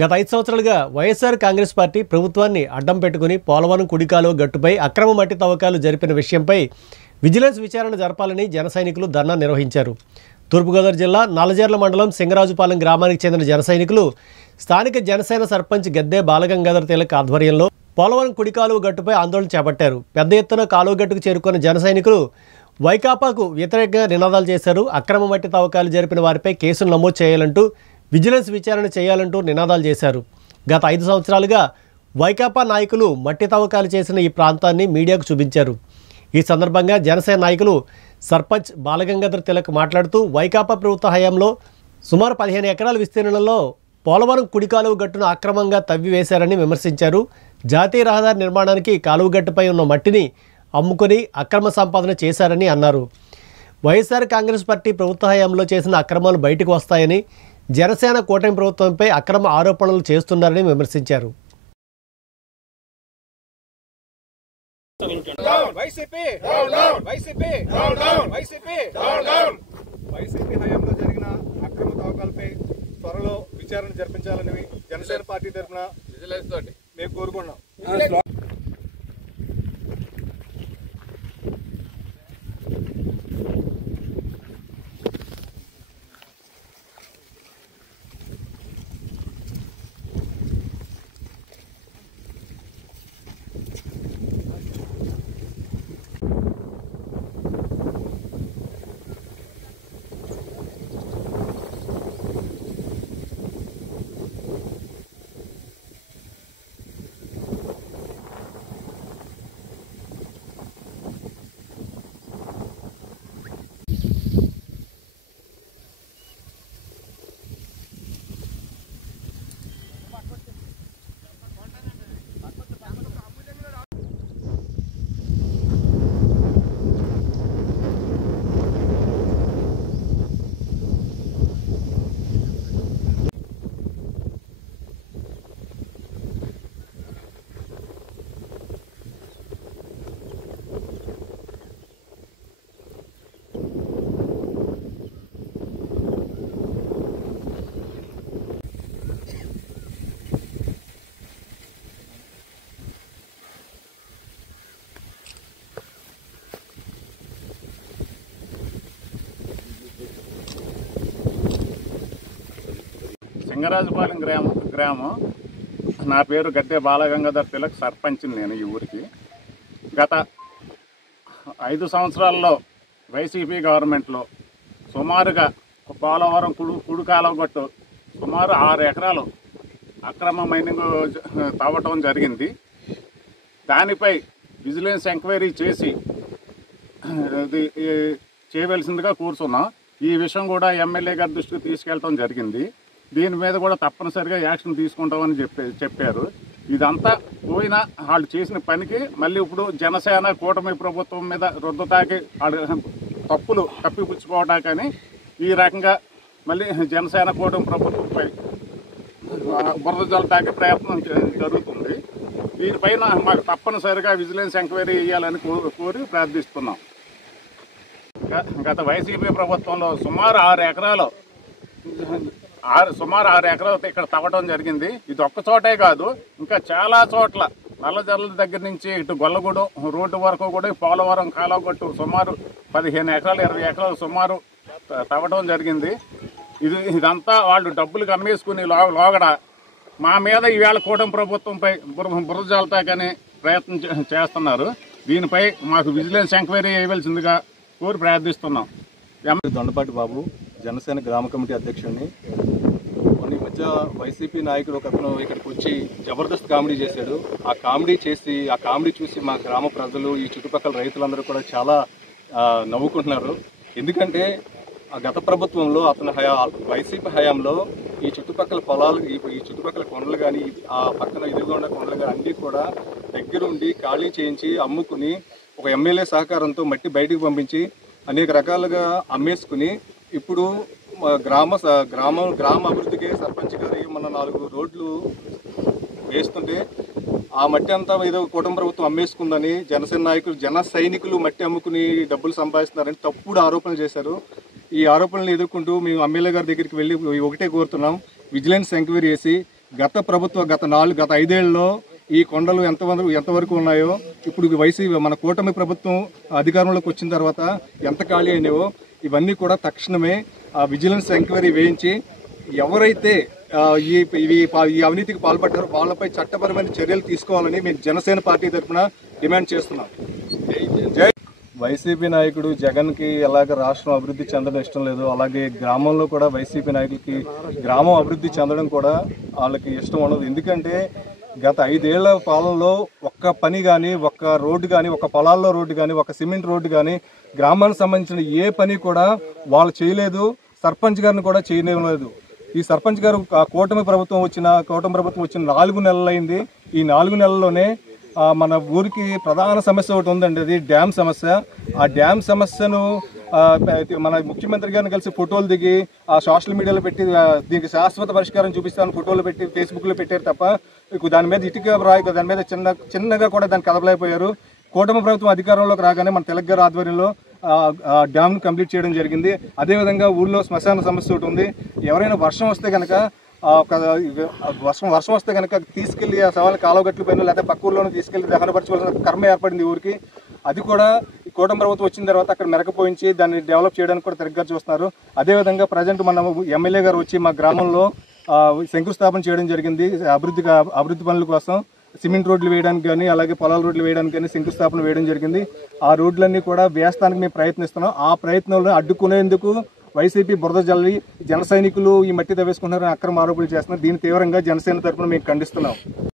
గత 5 సంవత్సరాలుగా వైఎస్ఆర్ కాంగ్రెస్ పార్టీ ప్రభుత్వాన్ని అడ్డం పెట్టుకుని పోలవరం కుడికాలువ గట్టుపై అక్రమ మట్టి తవ్వకాలు జరిపిన విషయంపై విజిలెన్స్ విచారణ జరపాలని జన సైనికులు ధర్నా నిర్వహించారు. తూర్పుగోదావరి జిల్లా నల్లజర్ల మండలం సింగరాజుపాలెం గ్రామానికి చెందిన జన సైనికులు స్థానిక జనసేన సర్పంచ్ గద్దె బాలగంగాధర్ తిలక్ ఆధ్వర్యంలో పోలవరం కుడికాలువ గట్టుపై ఆందోళన చేపట్టారు. పెద్ద ఎత్తున కాలువ గట్టుకు చేరుకున్న జన సైనికులు వైకాపాకు వ్యతిరేకంగా నినాదాలు చేశారు. అక్రమ మట్టి తవ్వకాలు జరిపిన వారిపై కేసులు నమోదు చేయాలంటూ విజిలెన్స్ విచారణ చేయాలంటూ నినాదాలు చేశారు. గత 5 సంవత్సరాలుగా వైకాపా నాయకులు మట్టి తవ్వకాలు చేసిన ఈ ప్రాంతాన్ని మీడియాకు చూపించారు. ఈ సందర్భంగా జనసేన నాయకులు సర్పంచ్ బాలగంగాధర్ తిలక్ మాట్లాడుతూ వైకాపా ప్రభుత్వ హయాంలో సుమారు 15 ఎకరాల విస్తీర్ణంలో పోలవరం కుడికాలువ గట్టును అక్రమంగా తవ్వివేశారని విమర్శించారు. జాతీయ రహదారి నిర్మాణానికి కాలువ గట్టుపై ఉన్న మట్టిని అమ్ముకొని అక్రమ సంపాదన చేశారని అన్నారు. వైఎస్ఆర్ కాంగ్రెస్ పార్టీ ప్రభుత్వ హయాంలో చేసిన అక్రమాలు బయటకు వస్తాయని, జనసేన కూటమి ప్రభుత్వంపై అక్రమ ఆరోపణలు చేస్తున్నారని విమర్శించారు. వైసీపీ హయాంలో జరిగిన అక్రమ తవ్వకాలపై త్వరలో విచారణ జరిపించాలని జనసేన పార్టీ తరఫున మేము కోరుకున్నాం. సింగరాజుపాలెం గ్రామం. నా పేరు గద్దె బాలగంగాధర్ తిలక్, సర్పంచ్ని నేను ఈ ఊరికి. గత 5 సంవత్సరాల్లో వైసీపీ గవర్నమెంట్లో సుమారుగా పోలవరం కుడికాలువ గట్టు సుమారు 6 ఎకరాలు అక్రమ మైనింగ్ తవ్వటం జరిగింది. దానిపై విజిలెన్స్ ఎంక్వైరీ చేసి చేయవలసిందిగా కూర్చున్నాం. ఈ విషయం కూడా ఎమ్మెల్యే గారి దృష్టికి తీసుకెళ్ళటం జరిగింది. దీని మీద కూడా తప్పనిసరిగా యాక్షన్ తీసుకుంటామని చెప్పారు. ఇదంతా పోయినా వాళ్ళు చేసిన పనికి మళ్ళీ ఇప్పుడు జనసేన కూటమి ప్రభుత్వం మీద రుద్దతాకి తప్పులు కప్పిపుచ్చుకోవటాకని ఈ రకంగా మళ్ళీ జనసేన కూటమి ప్రభుత్వంపై బురద జల్లటానికి ప్రయత్నం జరుగుతుంది. దీనిపైన మాకు తప్పనిసరిగా విజిలెన్స్ ఎంక్వైరీ చేయాలని కోరి ప్రార్థిస్తున్నాం. గత వైసీపీ ప్రభుత్వంలో సుమారు 6 ఎకరాలు ఇక్కడ తవ్వడం జరిగింది. ఇది ఒక్క చోటే కాదు, ఇంకా చాలా చోట్ల నల్లజర్ల దగ్గర నుంచి ఇటు గొల్లగూడెం రోడ్డు వరకు కూడా పోలవరం కాలువ గట్టు సుమారు 15 ఎకరాలు 20 ఎకరాలు సుమారు తవ్వడం జరిగింది. ఇదంతా వాళ్ళు డబ్బులు అమ్మేసుకుని లోగడ మా మీద ఈవేళ కూటమి ప్రభుత్వంపై బురద జల్లటాకని ప్రయత్నం చేస్తున్నారు. దీనిపై మాకు విజిలెన్స్ ఎంక్వైరీ చేయవలసిందిగా కోరి ప్రార్థిస్తున్నాం. దొండపాటి బాబు, జనసేన గ్రామ కమిటీ అధ్యక్షుడిని. కొన్ని మధ్య వైసీపీ నాయకుడు ఒకతను ఇక్కడికి వచ్చి జబర్దస్త్ కామెడీ చేశాడు. ఆ కామెడీ చూసి మా గ్రామ ప్రజలు, ఈ చుట్టుపక్కల రైతులందరూ కూడా చాలా నవ్వుకుంటున్నారు. ఎందుకంటే ఆ గత ప్రభుత్వంలో వైసీపీ హయాంలో ఈ చుట్టుపక్కల పొలాలు, ఈ చుట్టుపక్కల కొండలు కానీ, ఆ పక్కన ఎదురుగుండా కొండలు కానీ అన్నీ కూడా దగ్గరుండి ఖాళీ చేయించి అమ్ముకుని ఒక ఎమ్మెల్యే సహకారంతో మట్టి బయటికి పంపించి అనేక రకాలుగా అమ్మేసుకుని ఇప్పుడు గ్రామ అభివృద్ధికి సర్పంచ్ గారు మన 4 రోడ్లు వేస్తుంటే ఆ మట్టి అంతా ఏదో కూటమి ప్రభుత్వం అమ్మేసుకుందని జన సైనికులు మట్టి అమ్ముకుని డబ్బులు సంపాదిస్తున్నారని తప్పుడు ఆరోపణలు చేశారు. ఈ ఆరోపణలు ఎదుర్కొంటూ మేము ఎమ్మెల్యే గారి దగ్గరికి వెళ్ళి ఒకటే కోరుతున్నాం, విజిలెన్స్ ఎంక్వైరీ చేసి గత 5 ఏళ్లలో ఈ కొండలు ఎంతవరకు ఉన్నాయో, ఇప్పుడు వైసీపీ మన కూటమి ప్రభుత్వం అధికారంలోకి వచ్చిన తర్వాత ఎంత ఖాళీ అయినాయో ఇవన్నీ కూడా తక్షణమే విజిలెన్స్ ఎంక్వైరీ వేయించి ఎవరైతే ఈ అవినీతికి పాల్పడ్డారో వాళ్ళపై చట్టపరమైన చర్యలు తీసుకోవాలని మేము జనసేన పార్టీ తరఫున డిమాండ్ చేస్తున్నాం. వైసీపీ నాయకుడు జగన్కి ఎలాగ రాష్ట్రం అభివృద్ధి చెందడం ఇష్టం లేదు, అలాగే గ్రామంలో కూడా వైసీపీ నాయకులకి గ్రామం అభివృద్ధి చెందడం కూడా వాళ్ళకి ఇష్టం ఉండదు. ఎందుకంటే గత 5 ఏళ్ల పాలనలో ఒక్క పని కానీ, ఒక్క రోడ్డు కానీ, ఒక పొలాల్లో రోడ్డు కానీ, ఒక సిమెంట్ రోడ్డు కానీ, గ్రామానికి సంబంధించిన ఏ పని కూడా వాళ్ళు చేయలేదు. సర్పంచ్ గారిని కూడా చేయలేదు. ఈ సర్పంచ్ గారు కూటమి ప్రభుత్వం వచ్చిన 4 నెలలు అయింది. ఈ 4 నెలల్లోనే మన ఊరికి ప్రధాన సమస్య ఒకటి ఉందండి, అది డ్యామ్ సమస్య. ఆ డ్యామ్ సమస్యను మన ముఖ్యమంత్రి గారిని కలిసి ఫోటోలు దిగి సోషల్ మీడియాలో పెట్టి దీనికి శాశ్వత పరిష్కారం చూపిస్తాను ఫోటోలు పెట్టి ఫేస్బుక్లో పెట్టారు తప్ప దాని మీద ఇటుక రాయి దాని మీద చిన్నగా కూడా దాన్ని కదపలేకపోయారు. కూటమి ప్రభుత్వం అధికారంలోకి రాగానే మన తెలంగాణ ఆధ్వర్యంలో డ్యామ్ను కంప్లీట్ చేయడం జరిగింది. అదేవిధంగా ఊళ్ళో శ్మశాన సమస్య ఒకటి ఉంది. ఎవరైనా వర్షం వస్తే కనుక వర్షం వస్తే కనుక తీసుకెళ్లి ఆ సవాల్ కాలువగట్లు పైన లేదా పక్క ఊర్లోనే తీసుకెళ్లి దహనపరచుకోవాల్సిన కర్మ ఏర్పడింది ఊరికి. అది కూడా ఈ కూటమి ప్రభుత్వం వచ్చిన తర్వాత అక్కడ మెరకపోయించి దాన్ని డెవలప్ చేయడానికి కూడా తిరగ్గా చూస్తున్నారు. అదేవిధంగా ప్రజెంట్ మన ఎమ్మెల్యే గారు వచ్చి మా గ్రామంలో శంకుస్థాపన చేయడం జరిగింది. అభివృద్ధి పనుల కోసం సిమెంట్ రోడ్లు వేయడానికి కానీ, అలాగే పొలాల రోడ్లు వేయడానికి కానీ శంకుస్థాపన వేయడం జరిగింది. ఆ రోడ్లన్నీ కూడా వేస్తానికి మేము ప్రయత్నిస్తున్నాం. ఆ ప్రయత్నంలో అడ్డుకునేందుకు వైసీపీ బురద జల్లి జన సైనికులు ఈ మట్టి తవ్వేసుకుంటున్నారని అక్రమ ఆరోపణలు చేస్తున్నారు. దీన్ని తీవ్రంగా జనసేన తరఫున మేము ఖండిస్తున్నాం.